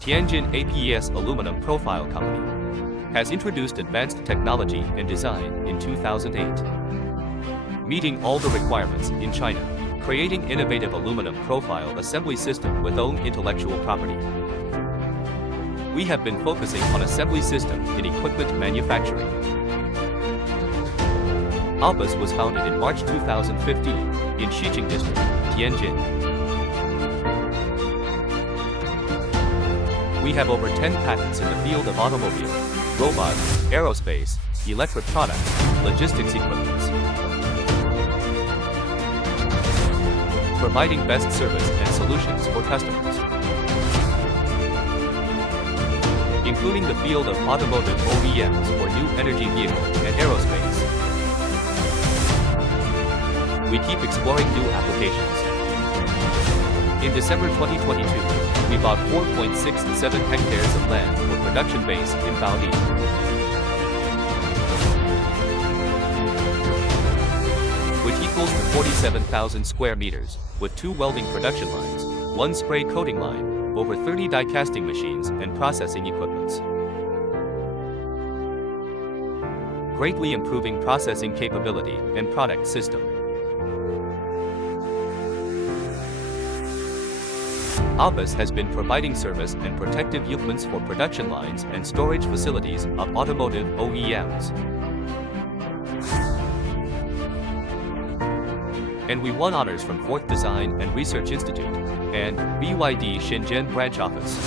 Tianjin APAS Aluminum Profile Company, has introduced advanced technology and design in 2008. Meeting all the requirements in China, creating innovative aluminum profile assembly system with own intellectual property. We have been focusing on assembly system in equipment manufacturing. APAS was founded in March 2015 in Xiqing District, Tianjin. We have over 10 patents in the field of automobile, robot, aerospace, electronics, logistics equipments. Providing best service and solutions for customers. Including the field of automotive OEMs for new energy vehicle and aerospace. We keep exploring new applications. In December 2022, we bought 4.67 hectares of land for production base in Baodi. Which equals to 47,000 square meters, with 2 welding production lines, 1 spray coating line, over 30 die casting machines and processing equipments. Greatly improving processing capability and product system. APAS has been providing service and protective equipments for production lines and storage facilities of automotive OEMs. And we won honors from 4th Design and Research Institute and BYD Shenzhen branch office.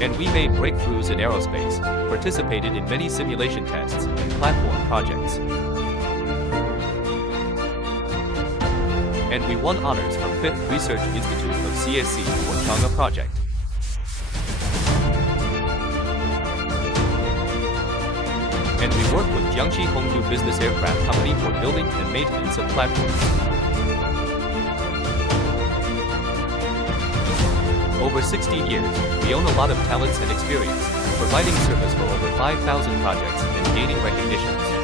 And we made breakthroughs in aerospace, participated in many simulation tests and platform projects. And we won honors from 5th Research Institute of CSC for Chang'e project. And we work with Jiangxi Hongdu Business Aircraft Company for building and maintenance of platforms. Over 16 years, we own a lot of talents and experience, providing service for over 5,000 projects and gaining recognitions.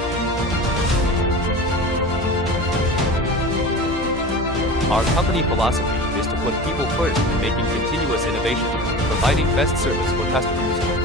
Our company philosophy is to put people first in making continuous innovation, providing best service for customers.